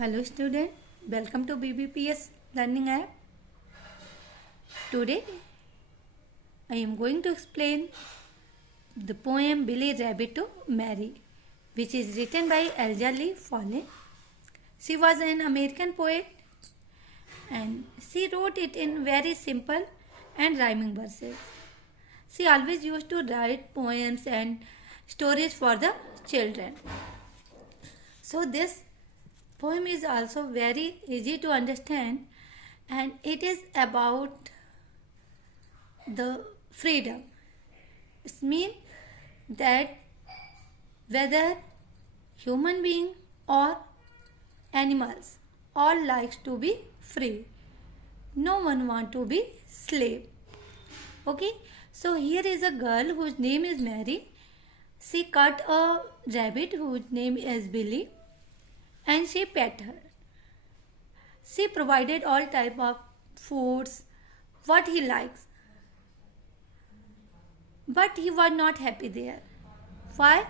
Hello student, welcome to BBPS Learning App. Today I am going to explain the poem Billy Rabbit to Mary, which is written by Ellery Follen. She was an American poet and she wrote it in very simple and rhyming verses. She always used to write poems and stories for the children. So this poem is also very easy to understand and it is about the freedom. It means that whether human being or animals all likes to be free. No one want to be slave. Okay, so here is a girl whose name is Mary. She caught a rabbit whose name is Billy and she pet her. She provided all type of foods, what he likes. But he was not happy there. Why?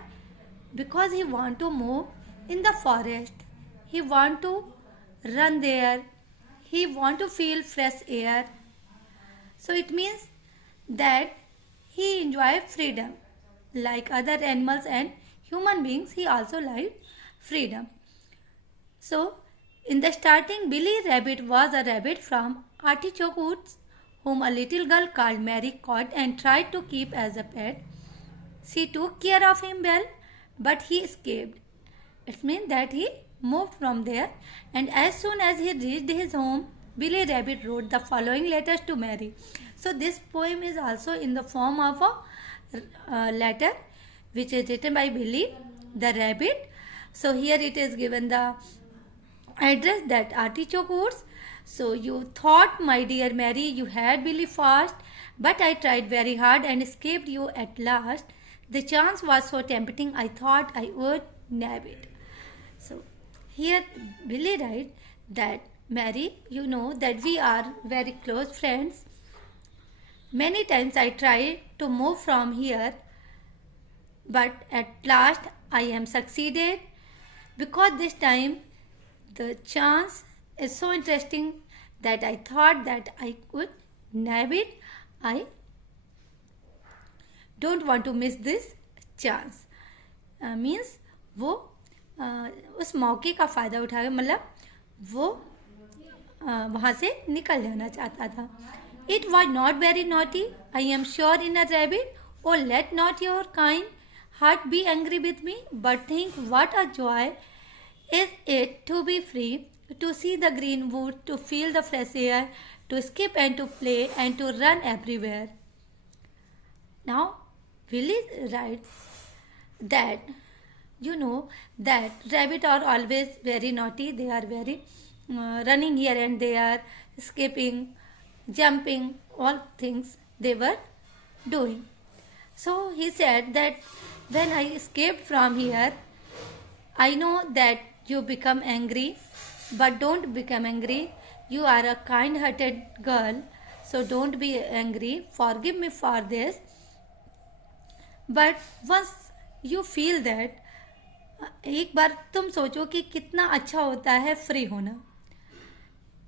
Because he want to move in the forest. He want to run there. He want to feel fresh air. So it means that he enjoy freedom. Like other animals and human beings, he also liked freedom. So, in the starting, Billy Rabbit was a rabbit from Artichoke Woods, whom a little girl called Mary caught and tried to keep as a pet. She took care of him well, but he escaped. It means that he moved from there, and as soon as he reached his home, Billy Rabbit wrote the following letters to Mary. So, this poem is also in the form of a letter, which is written by Billy the Rabbit. So, here it is given the address that Artichoke Woods. So you thought, my dear Mary, you had Billy fast, but I tried very hard and escaped you at last. The chance was so tempting, I thought I would nab it. So here Billy writes that Mary, you know that we are very close friends. Many times I tried to move from here, but at last I am succeeded, because this time the chance is so interesting that I thought that I could nab it. I don't want to miss this chance. Means वो उस मौके का फ़ायदा उठा के मतलब वो वहाँ से निकल जाना चाहता था. It was not very naughty, I am sure, in a rabbit. Oh, let not your kind heart be angry with me, but think what a joy is it to be free, to see the green wood, to feel the fresh air, to skip and to play and to run everywhere. Now, Willie writes that, you know, that rabbits are always very naughty. They are very running here and there, skipping, jumping, all things they were doing. So he said that when I escaped from here, I know that you become angry, but don't become angry. You are a kind-hearted girl, so don't be angry. Forgive me for this. But once you feel that, एक बार तुम सोचो कि कितना अच्छा होता है free होना.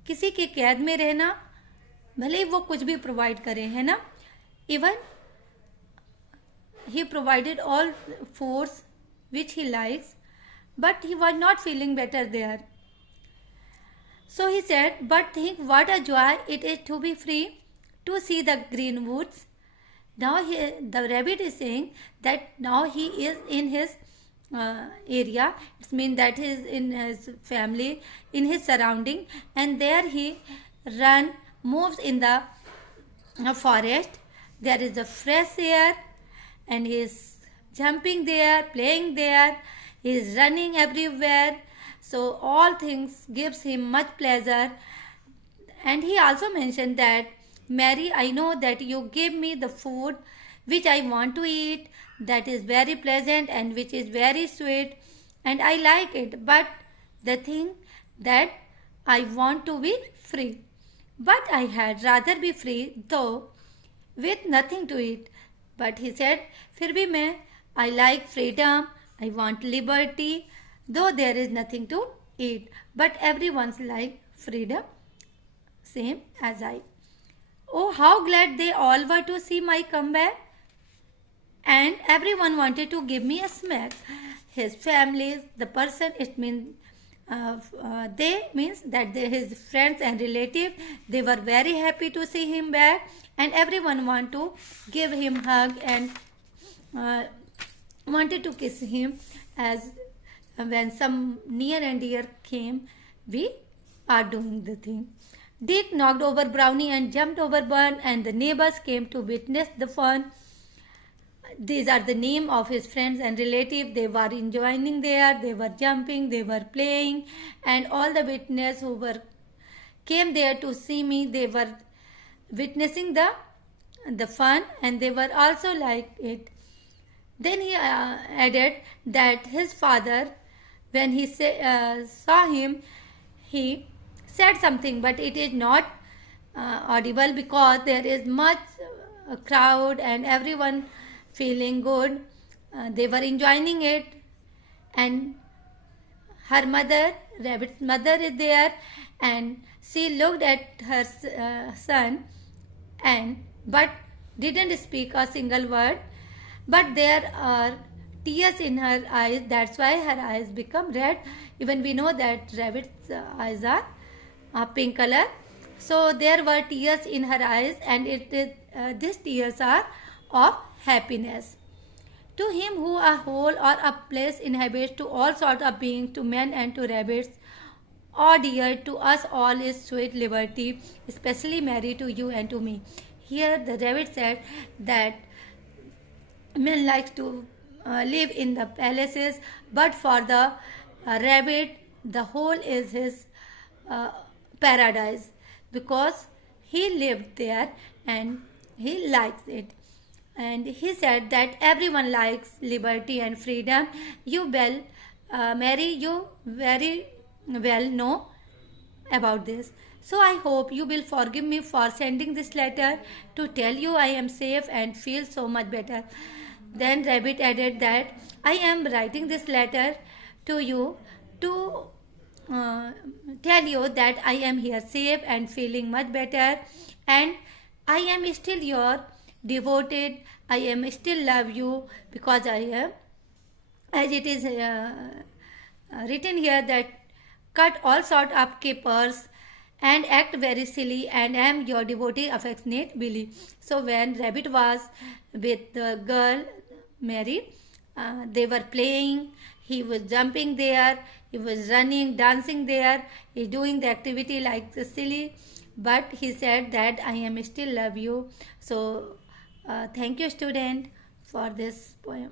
किसी के कैद में रहना, भले ही वो कुछ भी प्रोवाइड करे, है ना. Even he provided all foods which he likes, but he was not feeling better there. So he said, but think what a joy it is to be free, to see the green woods. Now the rabbit is saying that now he is in his area. It means that he is in his family, in his surrounding, and there he moves in the forest. There is a fresh air and he is jumping there, playing there. He is running everywhere. So all things gives him much pleasure. And he also mentioned that, Mary, I know that you give me the food which I want to eat, that is very pleasant and which is very sweet, and I like it. But the thing that I want to be free. But I had rather be free, though with nothing to eat. But he said, फिर भी मैं I like freedom, I want liberty, though there is nothing to eat, but everyone's like Frida, same as I. Oh, how glad they all were to see my comeback, and everyone wanted to give me a smack. His family, the person, it means they means that his friends and relatives, they were very happy to see him back, and everyone want to give him hug and uh, wanted to kiss him. As when some near and dear came, we are doing the thing. Dick knocked over Brownie and jumped over Bun, and the neighbors came to witness the fun. These are the name of his friends and relatives. They were enjoying there, they were jumping, they were playing, and all the witnesses who were came there to see me, they were witnessing the fun, and they were also like it. Then he added that his father, when he saw him, he said something, but it is not audible because there is much crowd and everyone feeling good. They were enjoying it, and her mother, Rabbit's mother, is there, and she looked at her son, and but didn't speak a single word. But there are tears in her eyes. That's why her eyes become red. Even we know that Rabbit's eyes are pink color. So there were tears in her eyes, and these tears are of happiness. To him who a whole or a place inhabits, to all sorts of beings, to men and to rabbits, oh dear, to us all is sweet liberty, especially Mary, to you and to me. Here the rabbit said that men like to live in the palaces, but for the rabbit, the whole is his uh, paradise, because he lived there and he likes it. And he said that everyone likes liberty and freedom. You well, Mary, you very well know about this. So I hope you will forgive me for sending this letter to tell you I am safe and feel so much better. Then Rabbit added that I am writing this letter to you to tell you that I am here safe and feeling much better, and I am still your devoted. I am still love you, because I am, as it is written here, that cut all sort of capers and act very silly, and am your devotee affectionate Billy. So when Rabbit was with the girl Mary, they were playing, he was jumping there, he was running, dancing there, he doing the activity like the silly, but he said that I am still love you. So thank you student for this poem.